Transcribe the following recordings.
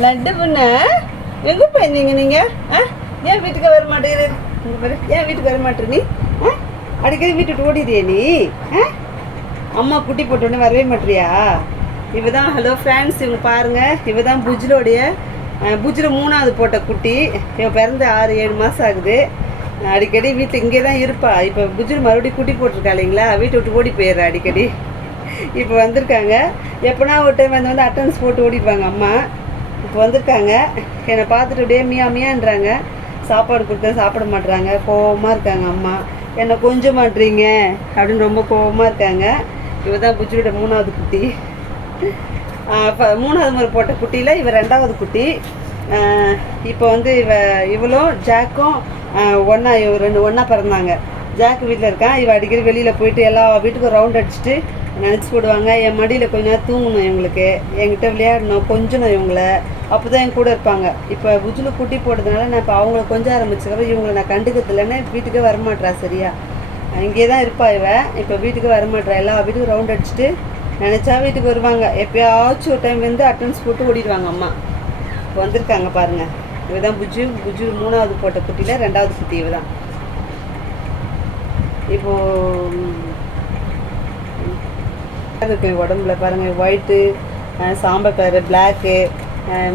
லட்டு பொண்ணு எங்கே போயிருந்தீங்க நீங்கள்? ஏன் வீட்டுக்கு வர மாட்டேங்குது? ஏன் வீட்டுக்கு வர மாட்டேற நீ? அடிக்கடி வீட்டு விட்டு ஓடிடுறியா நீ? அம்மா குட்டி போட்டோன்னே வரவே மாட்டேறியா? இவ தான் ஹலோ ஃப்ரெண்ட்ஸ், இவங்க பாருங்கள், இவ தான் புஜ்ஜில் 3வது போட்ட குட்டி. இவன் பிறந்து 6-7 மாதம் ஆகுது. அடிக்கடி வீட்டில் இங்கே தான் இருப்பா. இப்போ புஜ்ஜில் மறுபடியும் குட்டி போட்டிருக்கா இல்லைங்களா, வீட்டை விட்டு ஓடி போயிடுறா அடிக்கடி. இப்போ வந்திருக்காங்க. எப்போனா ஒரு டைம் வந்து அட்டன்ஸ் போட்டு ஓடிடுவாங்க அம்மா. இப்போ வந்திருக்காங்க. என்னை பார்த்துட்டு அப்படியே மியா மியான்றாங்க. சாப்பாடு கொடுத்தா சாப்பிட மாட்டுறாங்க. கோவமாக இருக்காங்க அம்மா. என்னை கொஞ்சம் மாட்டுறீங்க அப்படின்னு ரொம்ப கோவமாக இருக்காங்க. இவ தான் புஜ்ஜியோட 3வது குட்டி. 3வது முறை போட்ட குட்டியில் இவ 2வது குட்டி. இப்போ வந்து இவளும் ஜாக்கும் ஒன்றா, ஒன்றா பிறந்தாங்க. ஜாக்கு வீட்டில் இருக்கான். இவ அடிக்கடி வெளியில் போயிட்டு எல்லா வீட்டுக்கும் ரவுண்ட் அடிச்சுட்டு நினச்சி போடுவாங்க. என் மடியில் கொஞ்ச நேரம் தூங்கணும், இவங்களுக்கு என்கிட்ட விளையாடணும், கொஞ்சணும் இவங்கள. அப்போ தான் என் கூட இருப்பாங்க. இப்போ புஜ்ஜில் குட்டி போட்டதுனால நான் இப்போ அவங்கள கொஞ்சம் ஆரம்பிச்சுக்கிறேன். இவங்களை நான் கண்டுக்கிறதுலன்னு வீட்டுக்கே வரமாட்டா. சரியா இங்கே தான் இருப்பா இவ. இப்போ வீட்டுக்கு வரமாட்டா. எல்லா வீட்டுக்கும் ரவுண்ட் அடிச்சுட்டு நினச்சா வீட்டுக்கு வருவாங்க. எப்போயாச்சும் ஒரு டைம் வந்து அட்டன்ஸ் போட்டு ஓடிடுவாங்க அம்மா. இப்போ வந்திருக்காங்க பாருங்கள். இவ தான் புஜ்ஜு 3வது போட்ட குட்டியில் 2வது குட்டி இவ தான். இப்போது இருக்கு உடம்புல பாருங்கள், ஒயிட்டு, சாம்பல் கலரு, பிளாக்கு.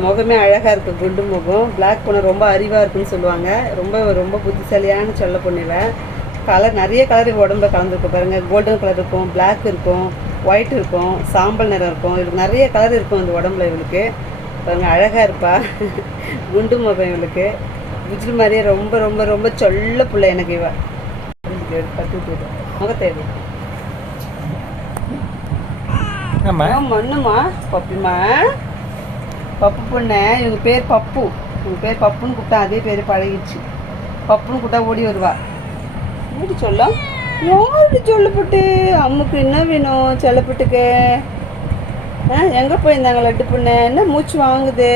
முகமே அழகாக இருக்குது, குண்டு முகம். பிளாக் பொண்ணு ரொம்ப அறிவாக இருக்குன்னு சொல்லுவாங்க. ரொம்ப ரொம்ப புத்திசாலியான சொல்ல பொண்ணுவேன். கலர் நிறைய கலர் உடம்புல கலந்துருக்கு பாருங்கள். கோல்டன் கலர் இருக்கும், பிளாக் இருக்கும், ஒயிட் இருக்கும், சாம்பல் நிறம் இருக்கும். இதுக்கு நிறைய கலர் இருக்கும் இந்த உடம்புல. இவளுக்கு பாருங்கள் அழகாக இருப்பா. குண்டு முகம் இவளுக்கு. புஜ்ஜில் மாதிரியே ரொம்ப ரொம்ப ரொம்ப சொல்ல பிள்ளை எனக்கு இவ. முகத்தை மண்ணுமா பப்பிமா பப்பு பொண்ணு. இவங்க பேர் பப்பு. இவங்க பேர் பப்புன்னு கூப்பிட்டா அதே பேர் பழகிடுச்சு. பப்புன்னு கூப்பிட்டா ஓடி வருவா. எப்படி சொல்ல யாரு சொல்லப்பட்டு அம்முக்கு என்ன வேணும் செல்லப்பட்டுக்கு? எங்கே போயிருந்தாங்க லட்டு பொண்ணு? என்ன மூச்சு வாங்குது?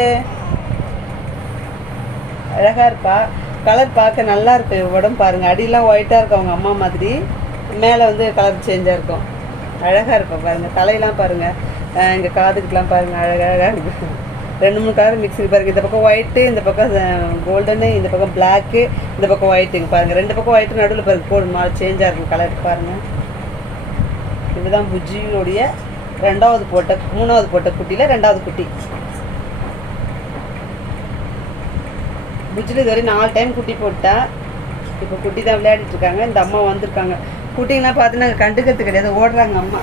அழகாக இருப்பா. கலர் பார்க்க நல்லா இருக்கு. உடம்பு பாருங்கள், அடியெல்லாம் ஒயிட்டாக இருக்கும் அவங்க அம்மா மாதிரி. மேலே வந்து கலர் சேஞ்சாக இருக்கும். அழகாக இருக்கும் பாருங்கள். தலையெல்லாம் பாருங்கள், இங்கே காதுக்கிட்டலாம் பாருங்கள், அழகாக இருக்குது. 2-3 கலர் மிக்ஸி பாருங்கள். இந்த பக்கம் ஒயிட்டு, இந்த பக்கம் கோல்டனு, இந்த பக்கம் பிளாக்கு, இந்த பக்கம் ஒயிட்டுங்க பாருங்கள். 2 பக்கம் ஒயிட்டு, நடுவில் பாருங்கள் கோல்டு மாதிரி சேஞ்சாக இருக்கும் கலர் பாருங்கள். இதுதான் புஜ்ஜியோடைய 2வது போட்ட 3வது போட்ட குட்டியில் 2வது குட்டி. புஜ்ஜில் இதுவரை 4 டைம் குட்டி போட்டா. இப்போ குட்டி தான் விளையாடிட்டு இருக்காங்க. இந்த அம்மா வந்திருக்காங்க. குட்டிங்கெல்லாம் பார்த்து நாங்கள் கண்டுக்கிறது கிடையாது, ஓடுறாங்க அம்மா.